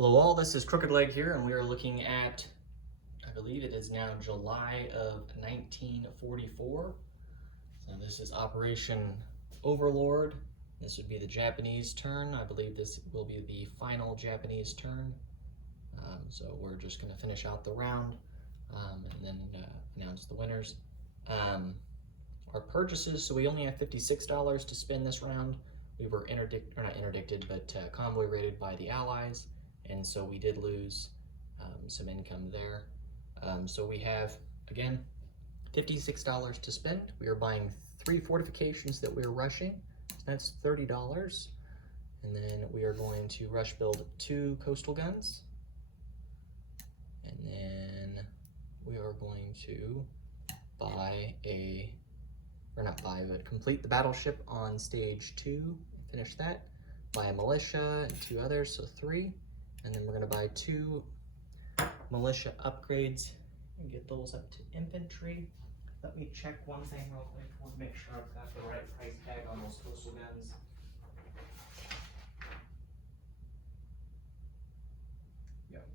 Hello all, this is Crooked Leg here, and we are looking at, I believe it is now July of 1944. So this is Operation Overlord. This would be the Japanese turn. I believe this will be the final Japanese turn. So we're just going to finish out the round and then announce the winners. Our purchases, so we only have $56 to spend this round. We were convoy raided by the Allies, and so we did lose some income there. So we have, again, $56 to spend. We are buying 3 fortifications that we're rushing. So that's $30. And then we are going to rush build 2 coastal guns. And then we are going to complete the battleship on stage 2, finish that, buy a militia and 2 others, so 3, and then we're going to buy 2 militia upgrades and get those up to infantry. Let me check one thing real quick. I want to make sure I've got the right price tag on those coastal guns. Yep.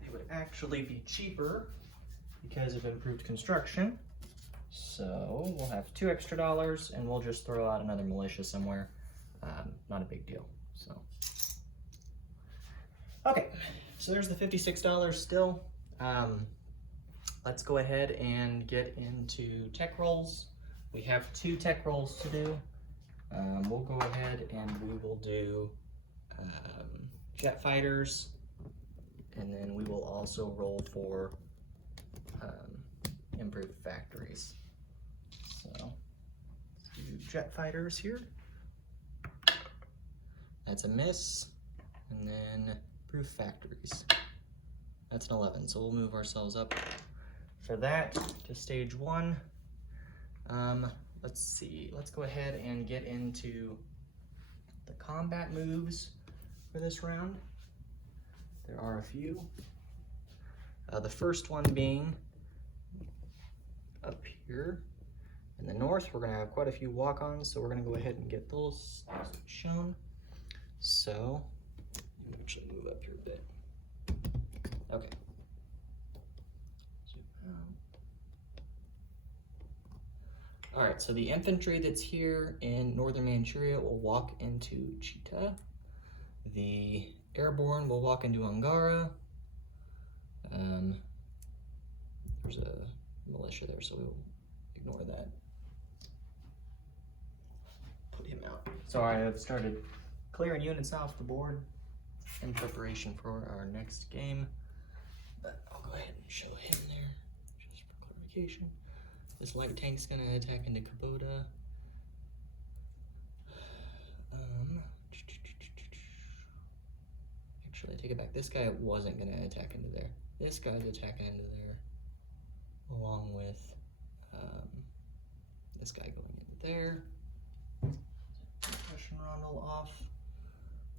They would actually be cheaper because of improved construction. So we'll have $2 extra, and we'll just throw out another militia somewhere. Not a big deal. So, okay, so there's the $56 still. Let's go ahead and get into tech rolls. We have 2 tech rolls to do. We'll go ahead and we will do jet fighters, and then we will also roll for improved factories. So let's do jet fighters here. That's a miss. And then improved factories. That's an 11, so we'll move ourselves up for that to stage 1. Let's see, let's go ahead and get into the combat moves for this round. There are a few. The first one being up here in the north. We're going to have quite a few walk-ons, so we're going to go ahead and get those shown. So, let me actually move up here a bit. Okay. Alright, so the infantry that's here in northern Manchuria will walk into Chita. The airborne will walk into Angara. There's a militia there, so we'll ignore that. Put him out. Sorry, I've started clearing units off the board in preparation for our next game. But I'll go ahead and show him there, just for clarification. This light tank's gonna attack into Kubota. Actually, I take it back. This guy wasn't gonna attack into there. This guy's attacking into there, along with this guy going into there. Russian Rondel off.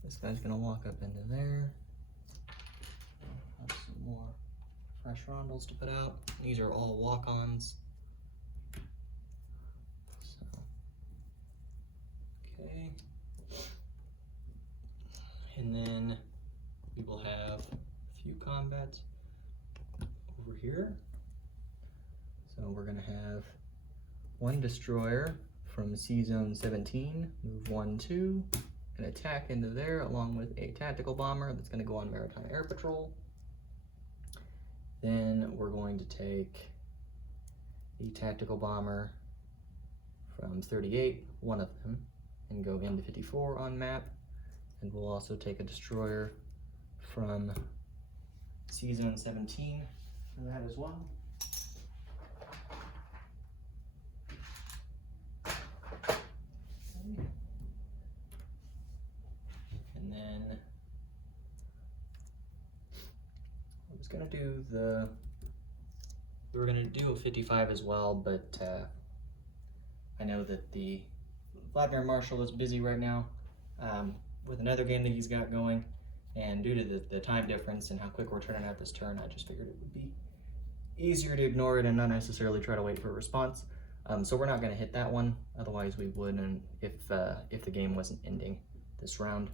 This guy's gonna walk up into there. Have some more fresh rondels to put out. These are all walk-ons. So, okay. And then we will have a few combats over here. So we're gonna have 1 destroyer from Sea Zone 17, move 1, 2, and attack into there, along with a tactical bomber that's going to go on maritime air patrol. Then we're going to take the tactical bomber from 38, 1 of them, and go into 54 on map. And we'll also take a destroyer from Sea Zone 17 for that as well. And then I was gonna do we were gonna do a 55 as well, but I know that the Vladimir Marshal is busy right now with another game that he's got going, and due to the time difference and how quick we're turning out this turn, I just figured it would be easier to ignore it and not necessarily try to wait for a response. So we're not going to hit that one, otherwise we would, and if the game wasn't ending. this round.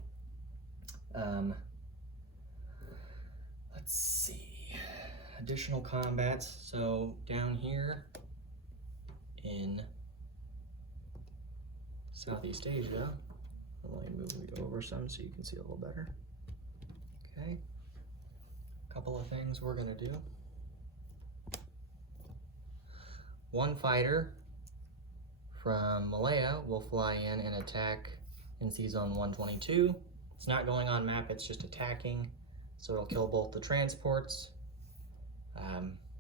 Let's see, additional combats. So down here in Southeast Asia, let me move it over some so you can see a little better. Okay, a couple of things we're gonna do. One fighter from Malaya will fly in and attack in Sea Zone 122. It's not going on map, it's just attacking. So it'll kill both the transports.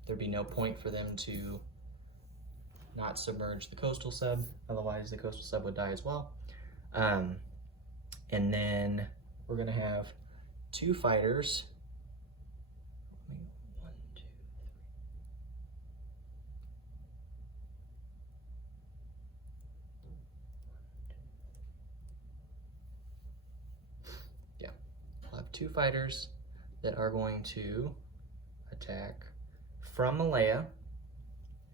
There'd be no point for them to not submerge the coastal sub, otherwise the coastal sub would die as well. And then we're gonna have two fighters. One, two, three. Yeah, we'll have two fighters that are going to attack from Malaya.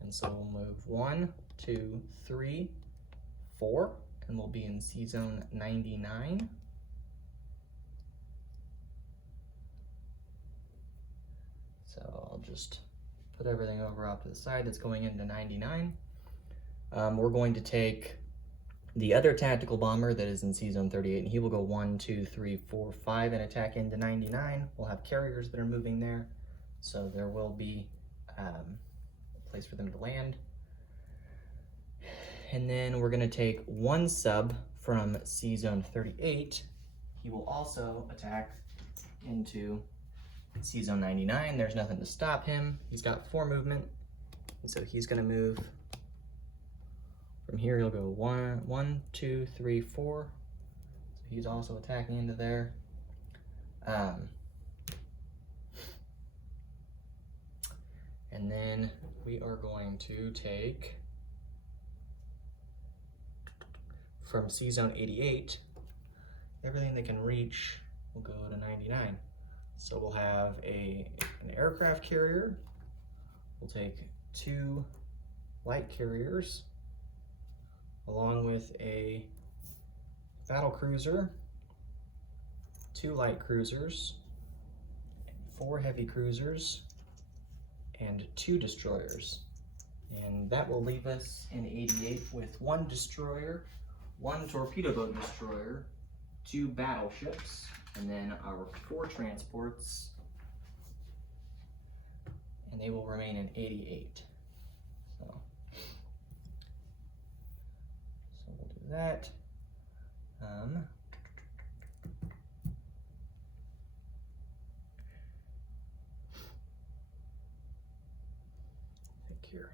And so we'll move 1, 2, 3, 4, and we'll be in Sea Zone 99. So I'll just put everything over off to the side that's going into 99. We're going to take the other tactical bomber that is in Sea Zone 38, and he will go 1, 2, 3, 4, 5 and attack into 99. We'll have carriers that are moving there, so there will be a place for them to land. And then we're going to take one sub from Sea Zone 38. He will also attack into Sea Zone 99. There's nothing to stop him. He's got 4 movement, and so he's going to move. From here, he'll go 1, 2, 3, 4. So he's also attacking into there. And then we are going to take from Sea Zone 88, everything that can reach will go to 99. So we'll have an aircraft carrier. We'll take 2 light carriers, along with a battle cruiser, 2 light cruisers, 4 heavy cruisers, and 2 destroyers. And that will leave us in 88 with 1 destroyer, 1 torpedo boat destroyer, 2 battleships, and then our 4 transports, and they will remain in 88. So we'll do that. Here.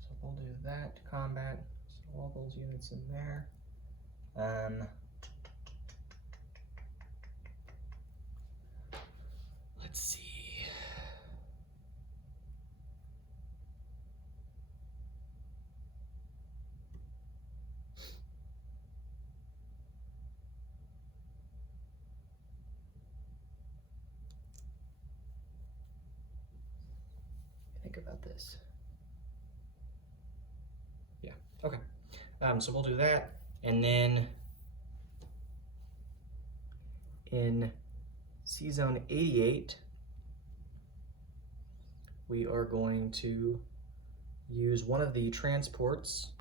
So we'll do that combat. So all those units in there. Let's see. Think about this. Yeah, okay. So we'll do that, and then in Sea Zone 88, we are going to use one of the transports,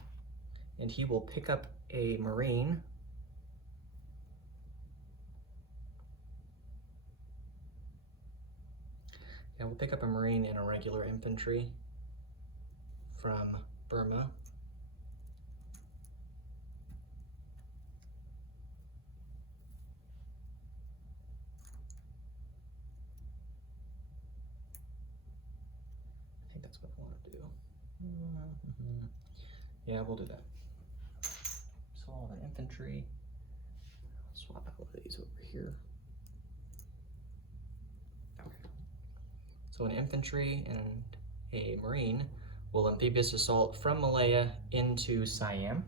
and he will pick up a Marine. Yeah, we'll pick up a Marine and a regular infantry from Burma. I think that's what I want to do. Yeah, we'll do that. So all the infantry. I'll swap out one of these over here. So an infantry and a Marine will amphibious assault from Malaya into Siam.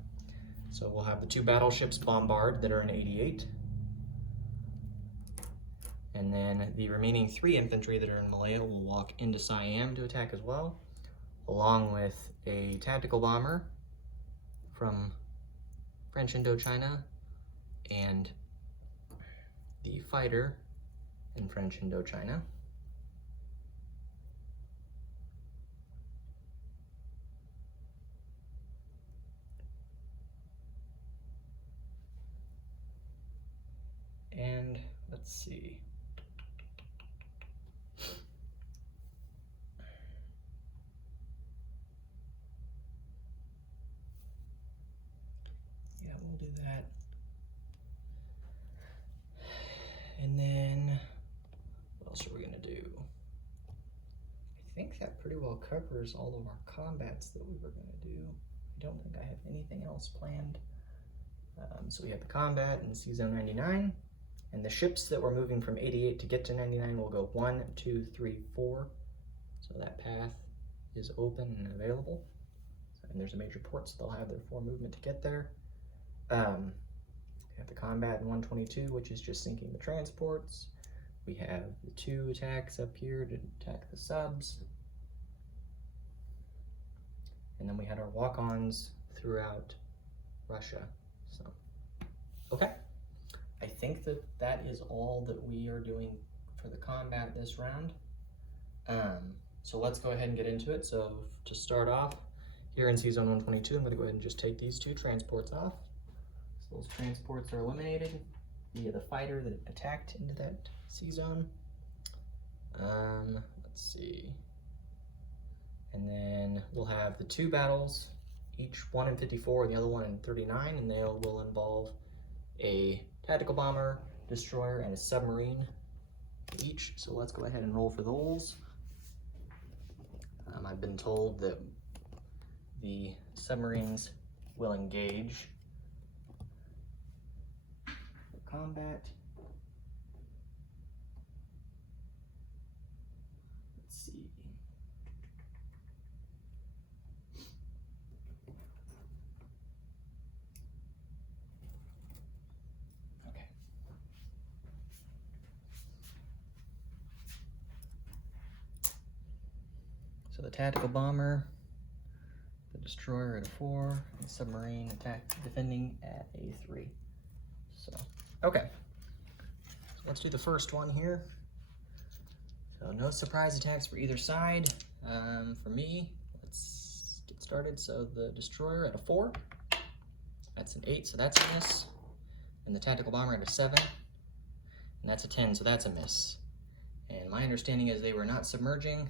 So we'll have the 2 battleships bombard that are in 88. And then the remaining 3 infantry that are in Malaya will walk into Siam to attack as well. along with a tactical bomber from French Indochina and the fighter in French Indochina. And let's see. Yeah, we'll do that. And then what else are we gonna do? I think that pretty well covers all of our combats that we were gonna do. I don't think I have anything else planned. So we have the combat in C-Zone 99. And the ships that we're moving from 88 to get to 99 will go 1, 2, 3, 4. So that path is open and available. And there's a major port, so they'll have their 4 movement to get there. We have the combat in 122, which is just sinking the transports. We have the 2 attacks up here to attack the subs. And then we had our walk-ons throughout Russia. So, okay. I think that that is all that we are doing for the combat this round. So let's go ahead and get into it. So to start off, here in C-Zone 122, I'm going to go ahead and just take these 2 transports off. So those transports are eliminated via the fighter that attacked into that C-Zone. Let's see. And then we'll have the 2 battles, each one in 54 and the other one in 39, and they will involve a tactical bomber, destroyer, and a submarine each. So let's go ahead and roll for those. I've been told that the submarines will engage for combat. Let's see. So the tactical bomber, the destroyer at a 4, and the submarine defending at a 3. So, okay. So let's do the first one here. So no surprise attacks for either side. For me, let's get started. So the destroyer at a 4, that's an 8, so that's a miss. And the tactical bomber at a 7, and that's a 10, so that's a miss. And my understanding is they were not submerging.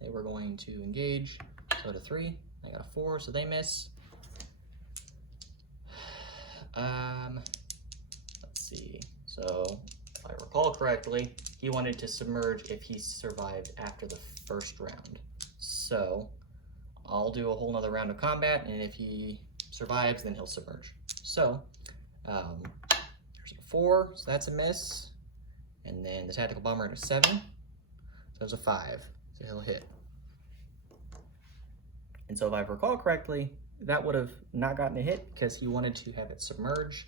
They were going to engage, so at a 3, I got a 4, so they miss. Let's see, so if I recall correctly, he wanted to submerge if he survived after the first round. So I'll do a whole nother round of combat, and if he survives, then he'll submerge. So there's a 4, so that's a miss. And then the tactical bomber at a 7, so there's a 5, so he'll hit. And so if I recall correctly, that would have not gotten a hit because he wanted to have it submerge.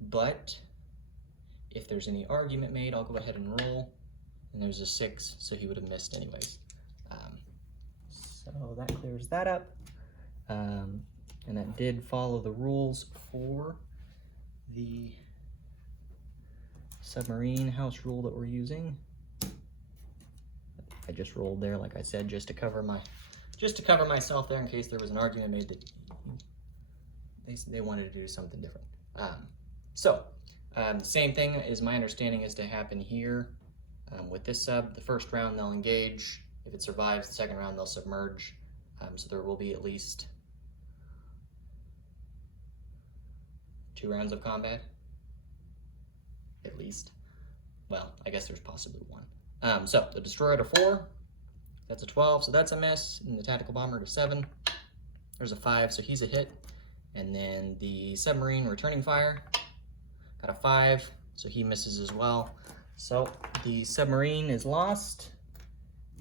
But if there's any argument made, I'll go ahead and roll. And there's a 6, so he would have missed anyways. So that clears that up. And that did follow the rules for the submarine house rule that we're using. I just rolled there, like I said, just to cover myself there in case there was an argument made that they wanted to do something different. The same thing is my understanding is to happen here with this sub. The first round they'll engage. If it survives the second round, they'll submerge. So there will be at least 2 rounds of combat. At least. Well, I guess there's possibly 1. So the destroyer at a 4, that's a 12, so that's a miss. And the tactical bomber at a 7, there's a 5, so he's a hit. And then the submarine returning fire got a 5, so he misses as well. So the submarine is lost.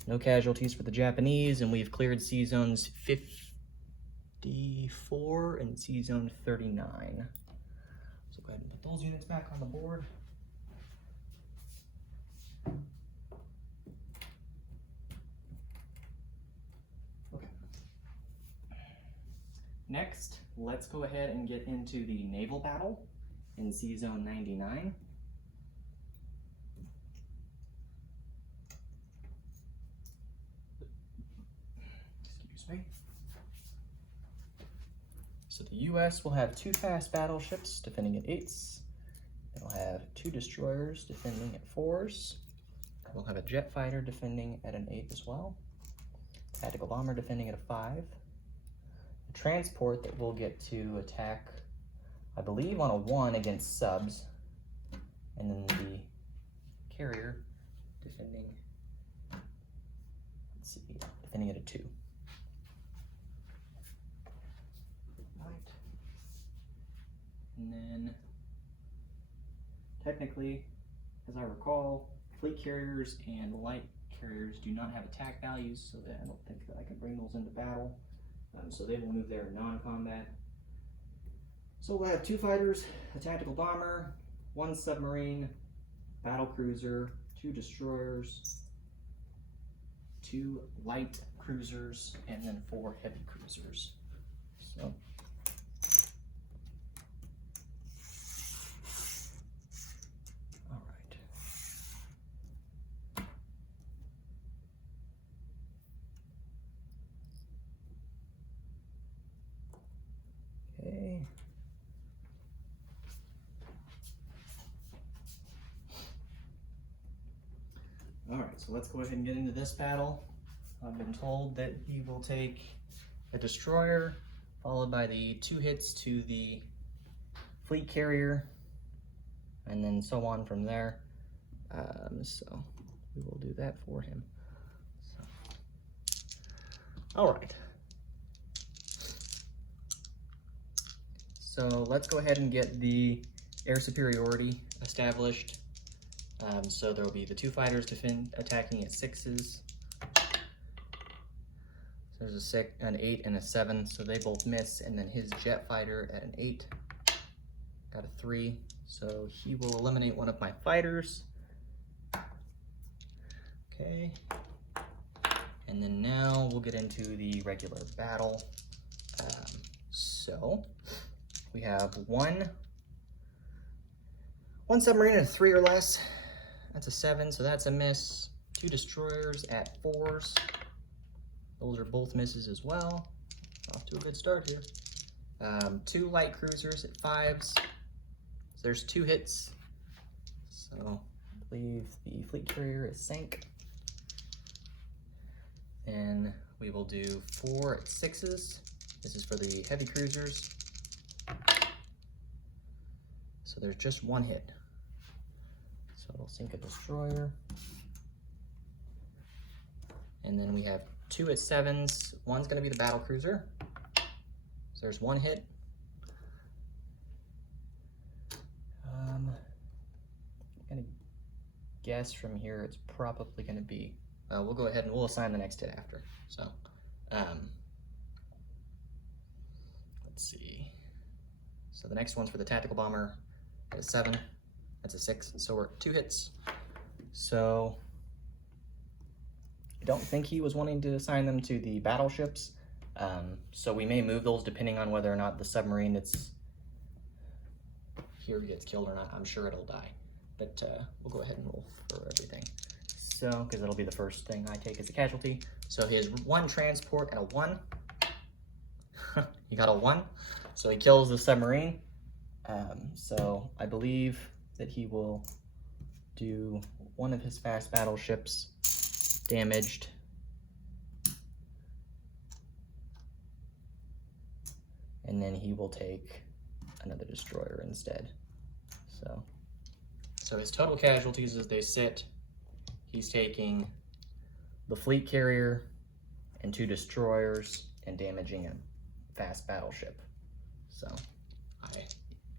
No casualties for the Japanese, and we've cleared C-Zones 54 and C-Zone 39. So go ahead and put those units back on the board. Next, let's go ahead and get into the naval battle in Sea Zone 99. Excuse me. So the US will have 2 fast battleships defending at 8s. They'll have 2 destroyers defending at 4s. We'll have a jet fighter defending at an 8 as well. Tactical bomber defending at a 5. A transport that will get to attack, I believe, on a 1 against subs. And then the carrier defending, let's see, defending at a 2. Right. And then, technically, as I recall, fleet carriers and light carriers do not have attack values, so that I don't think that I can bring those into battle. So they will move there in non-combat. So we'll have 2 fighters, a tactical bomber, 1 submarine, battle cruiser, 2 destroyers, 2 light cruisers, and then 4 heavy cruisers. So. Okay. All right, so let's go ahead and get into this battle. I've been told that he will take a destroyer, followed by the 2 hits to the fleet carrier, and then so on from there. So we will do that for him. All right. So let's go ahead and get the air superiority established. So there will be the 2 fighters attacking at 6s. So there's an 8 and a 7, so they both miss, and then his jet fighter at an 8 got a 3, so he will eliminate one of my fighters. Okay, and then now we'll get into the regular battle. So we have one submarine at a 3 or less. That's a 7, so that's a miss. 2 destroyers at 4s. Those are both misses as well. Off to a good start here. 2 light cruisers at 5s. So there's 2 hits. So I believe the fleet carrier is sank. And we will do 4 at 6s. This is for the heavy cruisers. So there's just 1 hit. So it'll sink a destroyer. And then we have 2 at 7s. One's going to be the battle cruiser. So there's 1 hit. I'm going to guess from here it's probably going to be, we'll go ahead and we'll assign the next hit after. So, let's see. So the next one's for the tactical bomber at a 7. That's a 6. So we're at 2 hits. So I don't think he was wanting to assign them to the battleships. So we may move those depending on whether or not the submarine that's here gets killed or not. I'm sure it'll die. But we'll go ahead and roll for everything. So, because it'll be the first thing I take as a casualty. So his 1 transport at a 1. He got a 1. So he kills the submarine. So I believe that he will do 1 of his fast battleships damaged. And then he will take another destroyer instead. So his total casualties as they sit, he's taking the fleet carrier and 2 destroyers and damaging a fast battleship.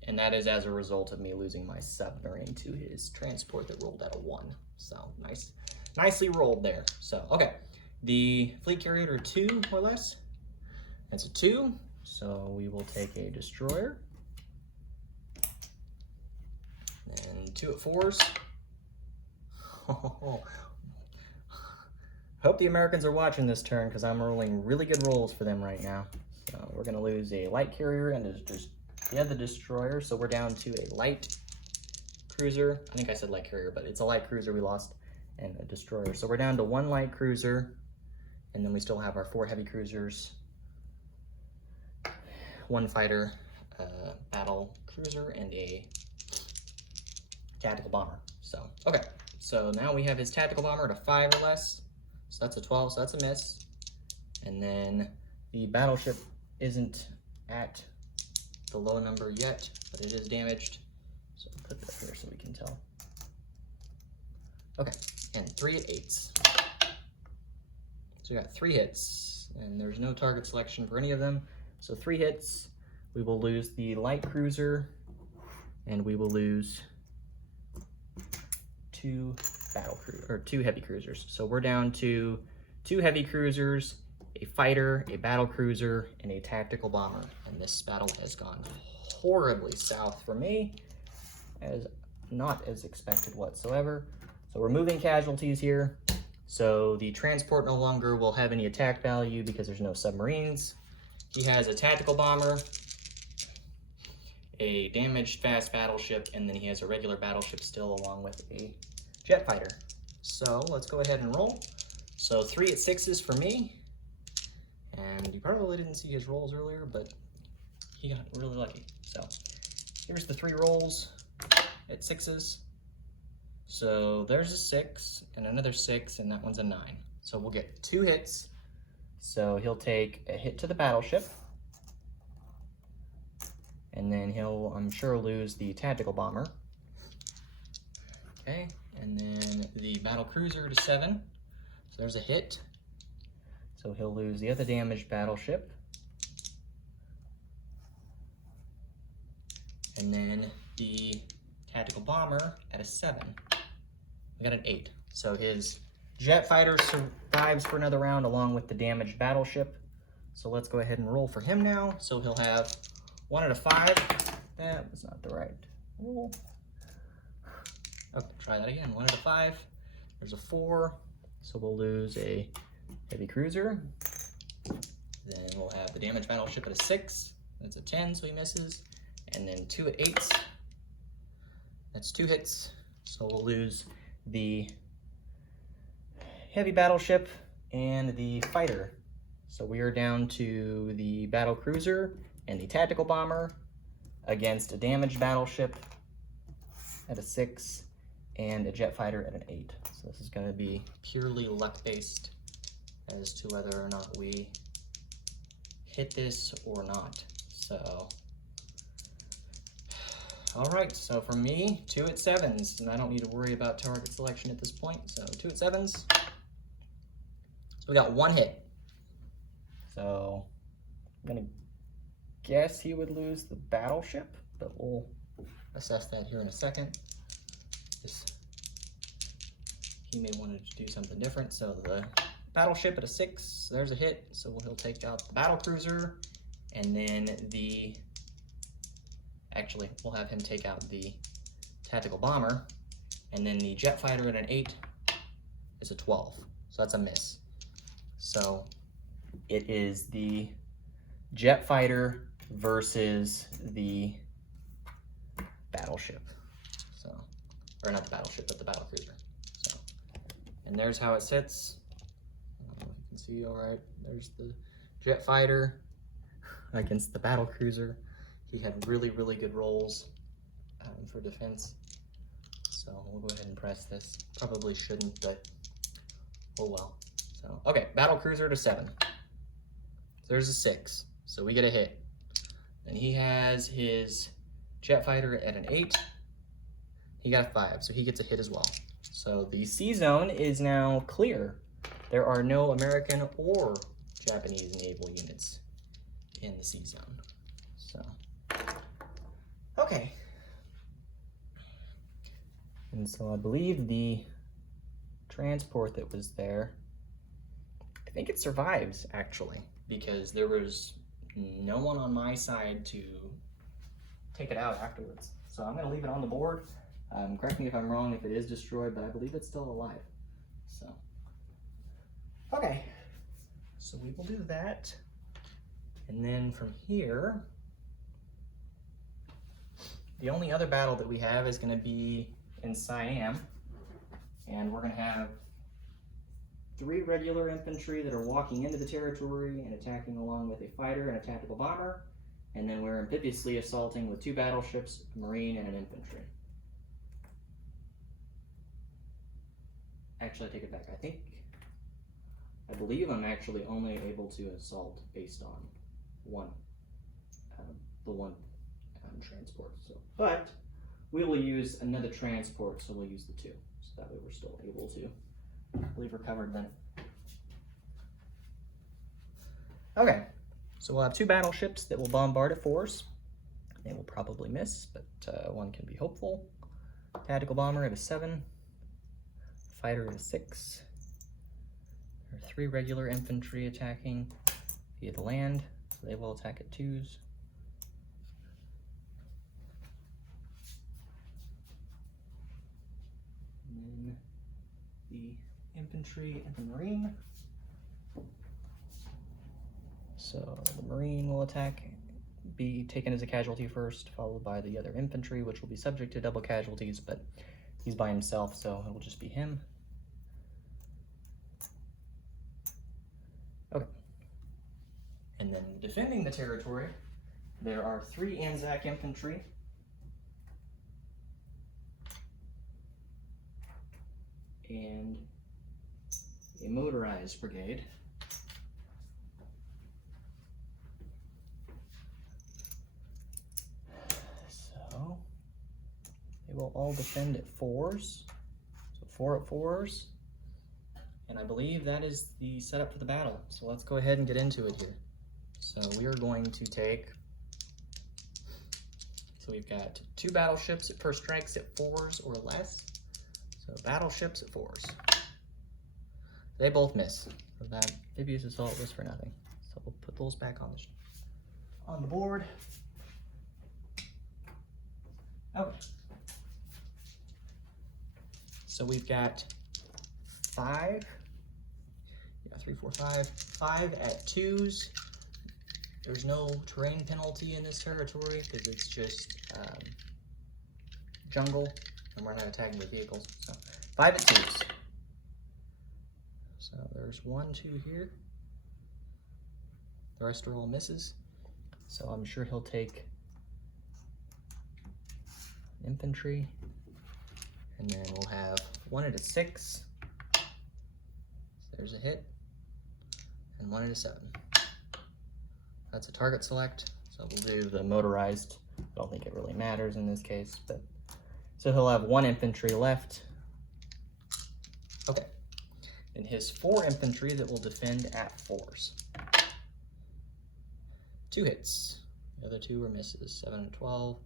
And that is as a result of me losing my submarine to his transport that rolled at a 1. So nicely rolled there. So, okay. The fleet carrier are 2 or less. That's a 2. So we will take a destroyer. And 2 at 4s. Hope the Americans are watching this turn because I'm rolling really good rolls for them right now. So we're gonna lose a light carrier and just the other destroyer, so we're down to a light cruiser. I think I said light carrier, but it's a light cruiser we lost, and a destroyer. So we're down to 1 light cruiser, and then we still have our 4 heavy cruisers, 1 fighter, battle cruiser, and a tactical bomber. So, okay. So now we have his tactical bomber at a 5 or less. So that's a 12, so that's a miss. And then the battleship isn't at the low number yet, but it is damaged. So I'll put that here so we can tell. Okay, and 3 at 8s. So we got 3 hits, and there's no target selection for any of them. So 3 hits, we will lose the light cruiser, and we will lose 2 heavy cruisers. So we're down to 2 heavy cruisers, a fighter, a battle cruiser, and a tactical bomber. And this battle has gone horribly south for me, as not as expected whatsoever. So we're moving casualties here. So the transport no longer will have any attack value because there's no submarines. He has a tactical bomber, a damaged fast battleship, and then he has a regular battleship still along with a jet fighter. So let's go ahead and roll. So 3 at 6s for me. And you probably didn't see his rolls earlier, but he got really lucky. So here's the 3 rolls at 6s. So there's a 6 and another 6, and that one's a 9. So we'll get 2 hits. So he'll take a hit to the battleship, and then he'll, I'm sure, lose the tactical bomber. Okay, and then the battle cruiser to 7. So there's a hit. So he'll lose the other damaged battleship. And then the tactical bomber at a 7. We got an 8. So his jet fighter survives for another round along with the damaged battleship. So let's go ahead and roll for him now. So he'll have 1 at a 5. That was not the right roll. Okay, try that again. 1 at a 5. There's a 4. So we'll lose a heavy cruiser. Then we'll have the damaged battleship at a 6. That's a 10, so he misses. And then 2 at 8s. That's 2 hits. So we'll lose the heavy battleship and the fighter. So we are down to the battle cruiser and the tactical bomber against a damaged battleship at a 6 and a jet fighter at an 8. So this is going to be purely luck-based as to whether or not we hit this or not. So, all right, so for me, 2 at 7s, and I don't need to worry about target selection at this point. So 2 at 7s. So we got 1 hit. So I'm gonna guess he would lose the battleship, but we'll assess that here in a second. He may want to do something different. So the battleship at a 6, there's a hit. So he'll take out the battle cruiser, and then actually we'll have him take out the tactical bomber, and then the jet fighter at an 8 is a 12. So that's a miss. So it is the jet fighter versus the battleship. So, or not the battleship, but the battle cruiser. So, and there's how it sits. I don't know if you can see all right. There's the jet fighter against the battle cruiser. He had really, really good rolls for defense. So we'll go ahead and press this. Probably shouldn't, but oh well. So, okay, battle cruiser to 7. There's a 6, so we get a hit. Then he has his jet fighter at an 8. He got a 5, so he gets a hit as well. So the C zone is now clear. There are no American or Japanese naval units in the C zone. So, okay. And so I believe the transport that was there, I think it survives actually, because there was no one on my side to take it out afterwards. So I'm gonna leave it on the board. Correct me if I'm wrong if it is destroyed, but I believe it's still alive. So, okay, so we will do that. And then from here, the only other battle that we have is going to be in Siam, and we're going to have 3 regular infantry that are walking into the territory and attacking along with a fighter and a tactical bomber, and then we're amphibiouusly assaulting with 2 battleships, a marine, and an infantry. Actually, I take it back. I believe I'm actually only able to assault based on the one transport. So, but we will use another transport, so we'll use the 2. So that way we're still able to. I believe we're covered then. Okay, so we'll have 2 battleships that will bombard at 4s. They will probably miss, but one can be hopeful. Tactical bomber at a 7. Fighter at a 6. There are 3 regular infantry attacking via the land, so they will attack at 2s. And then the infantry and the marine. So the marine will attack, be taken as a casualty first, followed by the other infantry, which will be subject to double casualties, but he's by himself, so it will just be him. Okay. And then defending the territory, there are 3 Anzac infantry. And a motorized brigade. So they will all defend at 4s. So 4 at 4s. And I believe that is the setup for the battle. So let's go ahead and get into it here. So we are going to take, so we've got 2 battleships at first strikes at 4s or less. So battleships at 4s. They both miss. So that amphibious assault was for nothing. So we'll put those back on the board. Okay. So we've got 5. Yeah, 3, 4, 5. 5 at 2s. There's no terrain penalty in this territory because it's just jungle, and we're not attacking with vehicles. So 5 at 2s. So there's 1, 2 here. The rest are all misses. So I'm sure he'll take infantry, and then we'll have 1 at a 6. So there's a hit, and 1 at a 7. That's a target select, so we'll do the motorized. I don't think it really matters in this case, but so he'll have 1 infantry left. Okay, and his 4 infantry that will defend at 4s. 2 hits. The other 2 are misses. 7 and 12,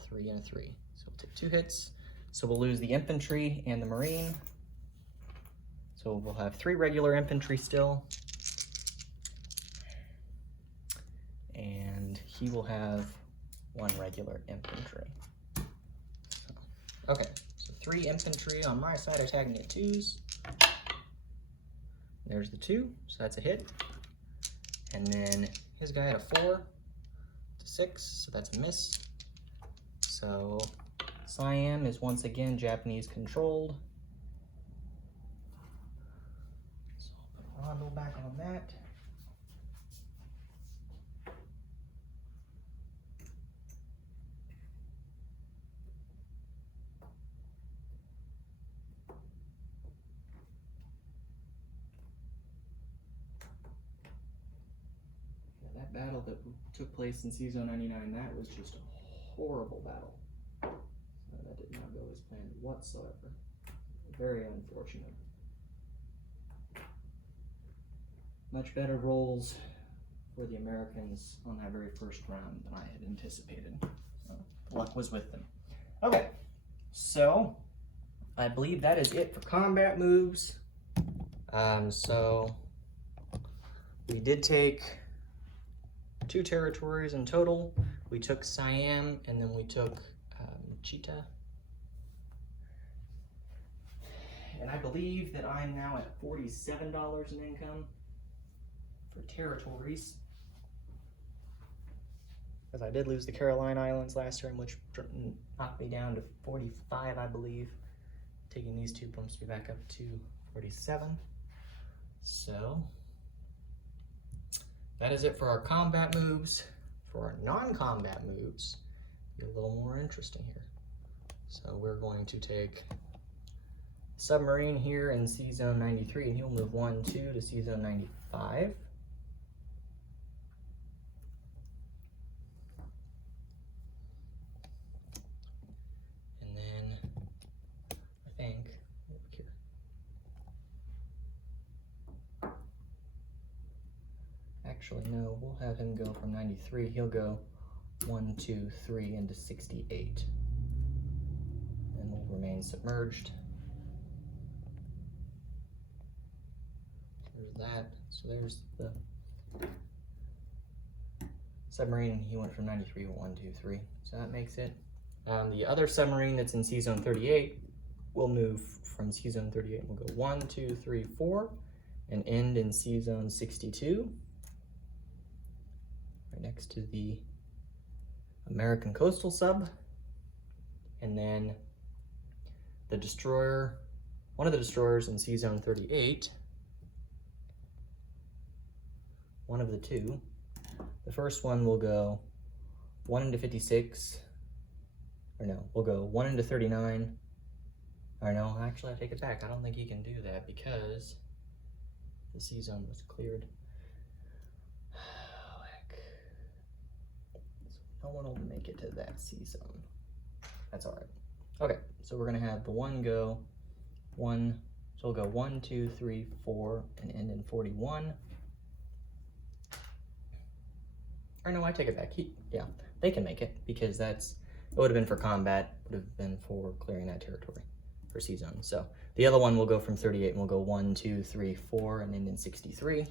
3 and a 3. So we'll take 2 hits. So we'll lose the infantry and the marine. So we'll have 3 regular infantry still. And he will have 1 regular infantry. Okay, so 3 infantry on my side attacking at 2s. There's the 2, so that's a hit. And then his guy at a 4 to 6, so that's a miss. So Siam is once again Japanese controlled. So I'll put Rondo back on that. That battle that took place in Season 99, that was just a horrible battle. That did not go as planned whatsoever. Very unfortunate. Much better rolls for the Americans on that very first round than I had anticipated. So luck was with them. Okay, so I believe that is it for combat moves. So we did take 2 territories in total. We took Siam, and then we took Cheetah. And I believe that I'm now at $47 in income for territories. because I did lose the Caroline Islands last turn, which knocked me down to 45, I believe. Taking these 2 bumps me back up to 47. So that is it for our combat moves. For our non-combat moves, get a little more interesting here. So we're going to take Submarine here in C-Zone 93, and he'll move 1, 2 to C-Zone 95. And then I think, look here. Actually, no, we'll have him go from 93. He'll go 1, 2, 3 into 68. And we'll remain submerged. There's that. So there's the submarine. He went from 93 to 1, 2, 3. So that makes it. The other submarine that's in C-Zone 38 will move from C-Zone 38. We'll go 1, 2, 3, 4, and end in C-Zone 62. Right next to the American Coastal Sub. And then the destroyer, one of the destroyers in C-Zone 38, one of the two. The first one will go 1 into 56, or no, we'll go 1 into 39, or no, actually I take it back. I don't think you can do that because the C-Zone was cleared. Oh, heck. So no one will make it to that C-Zone. That's all right. Okay, so we're gonna have the one go, so we'll go 1, 2, 3, 4, and end in 41. Or no, I take it back. Yeah, they can make it because it would have been for combat, would have been for clearing that territory for C-Zone. So the other one will go from 38 and we'll go 1, 2, 3, 4, and end in 63.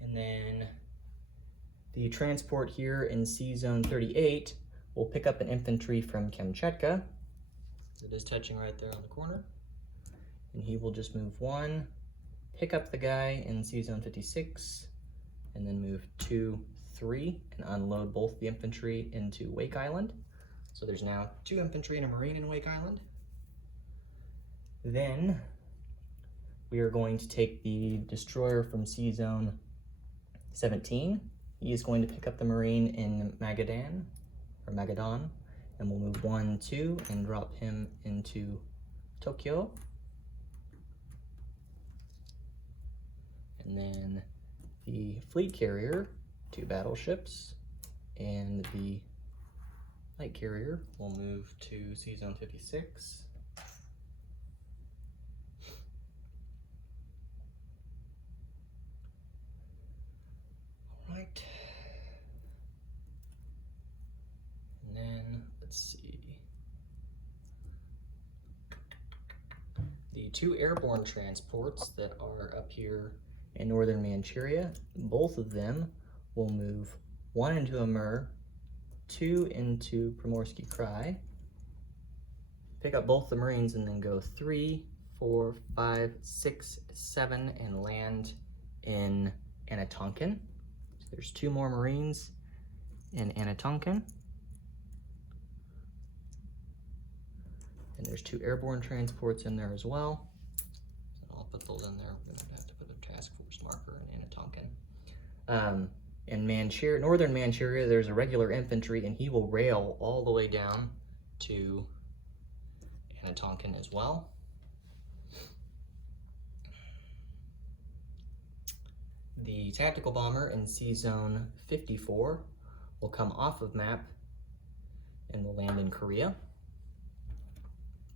And then the transport here in C-Zone 38 will pick up an infantry from Kamchatka. It is touching right there on the corner. And he will just move 1, pick up the guy in C-Zone 56, and then move 2, 3, and unload both the infantry into Wake Island. So there's now 2 infantry and a marine in Wake Island. Then we are going to take the destroyer from C-Zone 17. He is going to pick up the marine in Magadan, and we'll move 1, 2, and drop him into Tokyo. And then the fleet carrier, 2 battleships, and the light carrier will move to C-Zone 56. All right. And then, let's see. The 2 airborne transports that are up here in northern Manchuria, both of them will move 1 into Amur, 2 into Primorsky Krai, pick up both the Marines, and then go 3, 4, 5, 6, 7, and land in Anatonkin. So there's 2 more Marines in Anatonkin. And there's 2 airborne transports in there as well. So I'll put those in there. We're gonna have to put a task force marker in Anatonkin. In Manchuria, northern Manchuria, there's a regular infantry, and he will rail all the way down to Anatonkin as well. The tactical bomber in C-Zone 54 will come off of map and will land in Korea.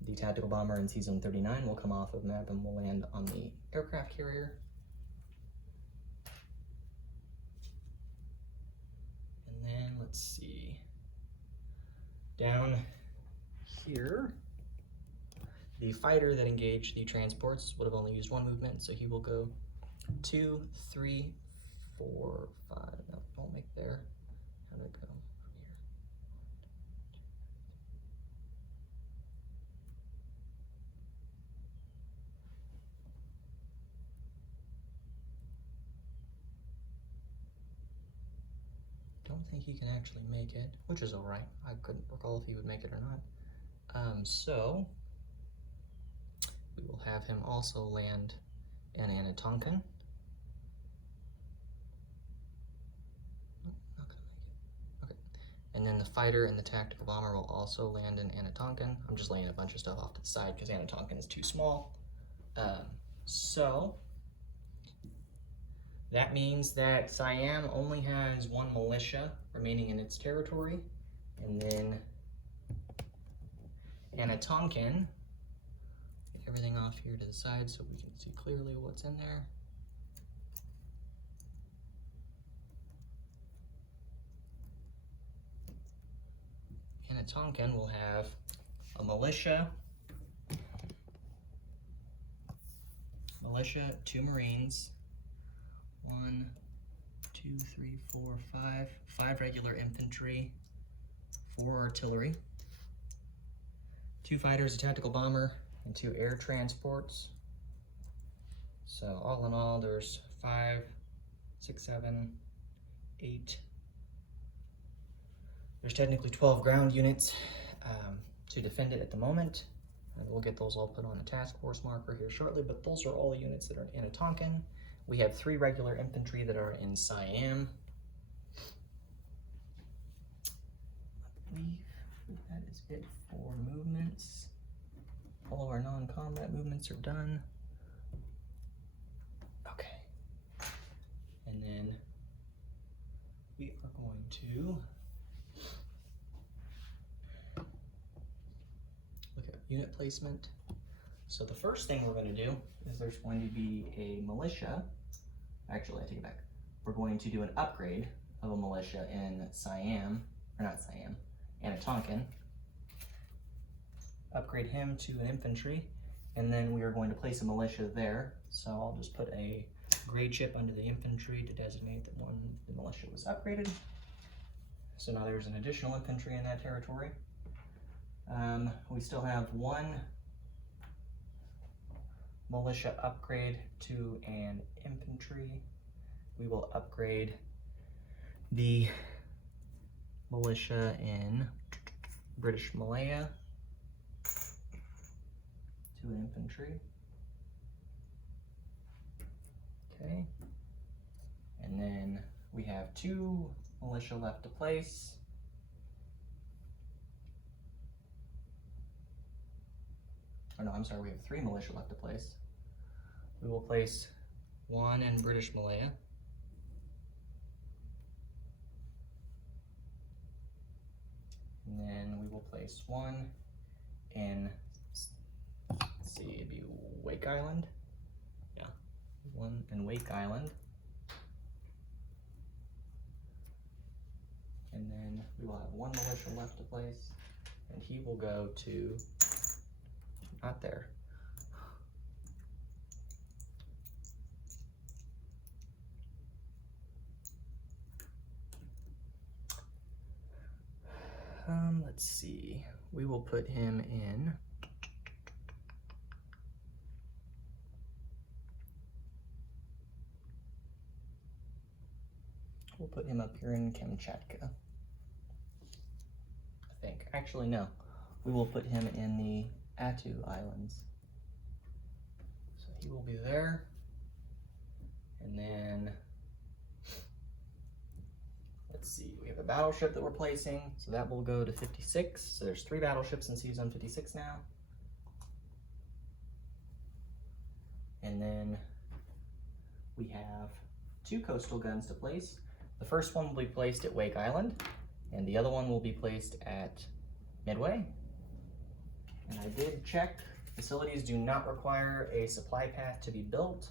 The tactical bomber in C-Zone 39 will come off of map and will land on the aircraft carrier. And then let's see, down here, the fighter that engaged the transports would have only used 1 movement, so he will go 2, 3, 4, 5. No, don't make there. How do I go from here? don't think he can actually make it, which is alright. I couldn't recall if he would make it or not. So we will have him also land in Anatonkan. Not gonna make it. Okay. And then the fighter and the tactical bomber will also land in Anatonkan. I'm just laying a bunch of stuff off to the side because Anatonkan is too small. So that means that Siam only has one militia remaining in its territory, and then Anatonkan, get everything off here to the side so we can see clearly what's in there. Anatonkan will have a militia, 2 Marines, 1, 2, 3, 4, 5, 5 regular infantry, 4 artillery, 2 fighters, a tactical bomber, and 2 air transports. So all in all, there's 5, 6, 7, 8. There's technically 12 ground units to defend it at the moment. And we'll get those all put on a task force marker here shortly, but those are all the units that are in Anatonkan. We have 3 regular infantry that are in Siam. I believe that is it for movements. All of our non-combat movements are done. Okay. And then we are going to look at unit placement. So the first thing we're going to do is there's going to be a militia. Actually, I take it back. We're going to do an upgrade of a militia in Siam, or not Siam, Anatonkan. Upgrade him to an infantry, and then we are going to place a militia there. So I'll just put a gray chip under the infantry to designate that the militia was upgraded. So now there's an additional infantry in that territory. We still have 1 militia upgrade to an infantry. We will upgrade the militia in British Malaya to an infantry. Okay. And then we have 2 militia left to place. Oh no, I'm sorry, we have 3 militia left to place. We will place 1 in British Malaya. And then we will place 1 in, let's see, it'd be Wake Island. Yeah, 1 in Wake Island. And then we will have 1 militia left to place, and he will go to, not there. Let's see, we will put him in we'll put him up here in Kamchatka, I think. Actually, no. We will put him in the Attu Islands. So he will be there. And then, let's see, we have a battleship that we're placing, so that will go to 56. So there's 3 battleships in Sea Zone 56 now. And then we have 2 coastal guns to place. The first one will be placed at Wake Island, and the other one will be placed at Midway. And I did check, facilities do not require a supply path to be built.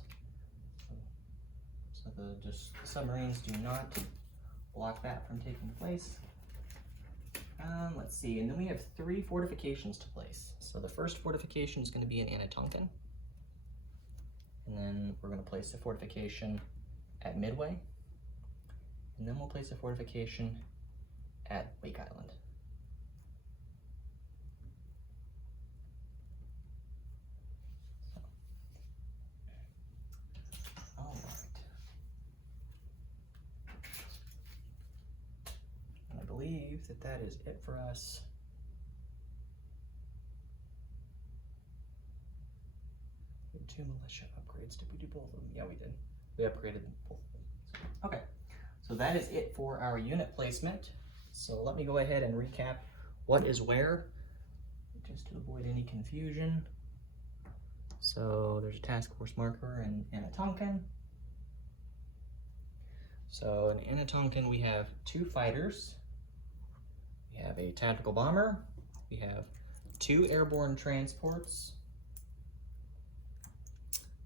So the submarines do not block that from taking place. Let's see, and then we have 3 fortifications to place. So the first fortification is going to be in Anatonkan. And then we're going to place a fortification at Midway. And then we'll place a fortification at Wake Island. So, all right. that that is it for us. We had 2 militia upgrades. Did we do both of them? Yeah, we did. We upgraded both of them. Okay, so that is it for our unit placement. So let me go ahead and recap what is where, just to avoid any confusion. So there's a task force marker in Anatonkan. So in Anatonkan we have 2 fighters. We have a tactical bomber. We have 2 airborne transports.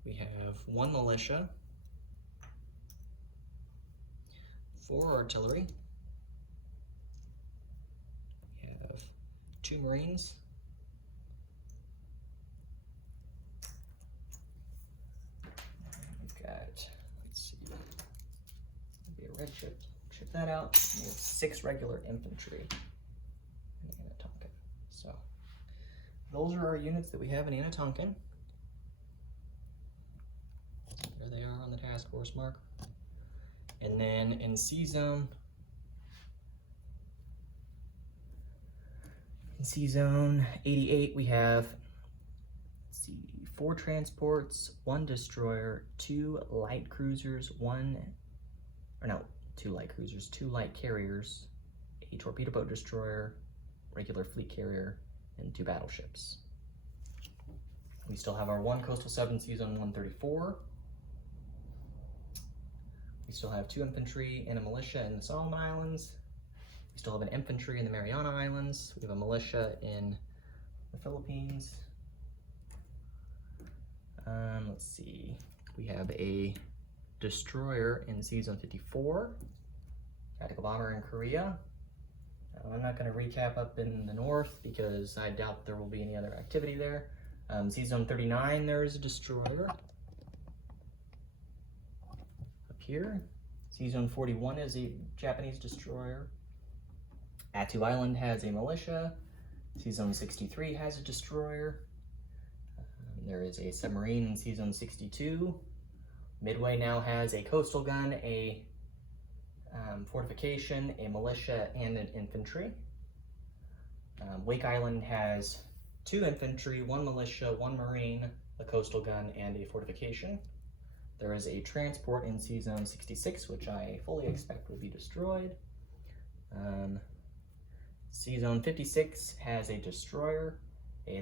We have 1 militia, 4 artillery. We have 2 marines. We've got, let's see, maybe a red ship. Ship that out. We have 6 regular infantry in Anatonkan. So those are our units that we have in Anatonkan. There they are on the task force marker. And then in C-Zone, in C-Zone 88, we have, let's see, 4 transports, 1 destroyer, 2 light cruisers, 2 light cruisers, 2 light carriers, a torpedo boat destroyer, regular fleet carrier, and 2 battleships. We still have our 1 Coastal 7 C-Zone 134. We still have 2 infantry and a militia in the Solomon Islands. We still have an infantry in the Mariana Islands. We have a militia in the Philippines. Let's see. We have a destroyer in C-Zone 54. Tactical bomber in Korea. I'm not going to recap up in the north because I doubt there will be any other activity there. C-Zone 39, there is a destroyer. Here. C-Zone 41 is a Japanese destroyer. Attu Island has a militia. C-Zone 63 has a destroyer. There is a submarine in C-Zone 62. Midway now has a coastal gun, a fortification, a militia, and an infantry. Wake Island has 2 infantry, 1 militia, 1 marine, a coastal gun, and a fortification. There is a transport in C-Zone 66, which I fully expect will be destroyed. C-Zone 56 has a destroyer, a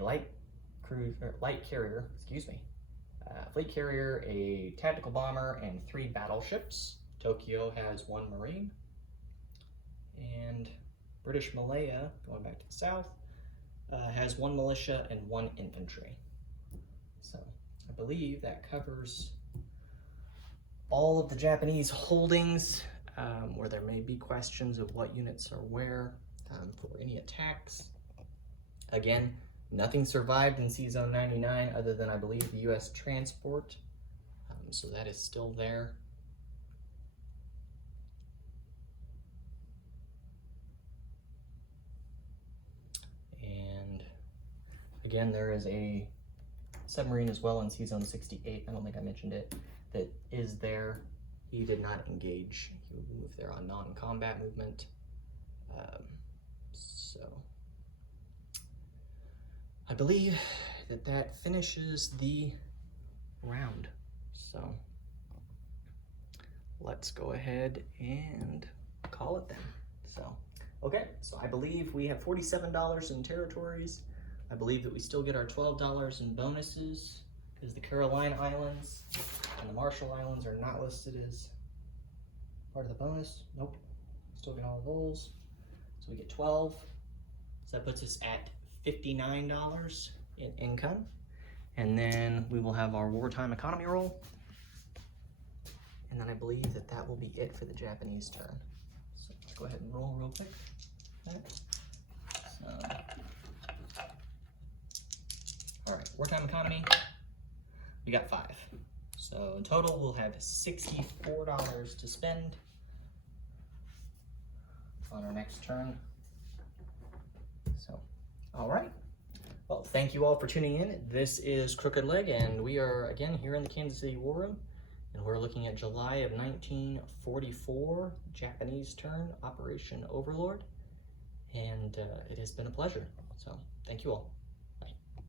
fleet carrier, a tactical bomber, and 3 battleships. Tokyo has 1 marine. And British Malaya, going back to the south, has 1 militia and 1 infantry. So I believe that covers all of the Japanese holdings, where there may be questions of what units are where for any attacks. Again, nothing survived in C-Zone 99 other than, I believe, the U.S. transport, so that is still there. And again, there is a submarine as well in C-Zone 68, I don't think I mentioned it, that is there. He did not engage. He moved there on non-combat movement. So I believe that that finishes the round. So let's go ahead and call it then. So, okay, so I believe we have $47 in territories. I believe that we still get our $12 in bonuses, because the Caroline Islands and the Marshall Islands are not listed as part of the bonus. Nope, still get all of those. So we get 12. So that puts us at $59 in income. And then we will have our wartime economy roll. And then I believe that that will be it for the Japanese turn. So let's go ahead and roll real quick. Okay. So, all right, wartime economy, we got 5. So in total, we'll have $64 to spend on our next turn. So, all right. Well, thank you all for tuning in. This is Crooked Leg, and we are, again, here in the Kansas City War Room, and we're looking at July of 1944, Japanese turn, Operation Overlord. and it has been a pleasure. So thank you all.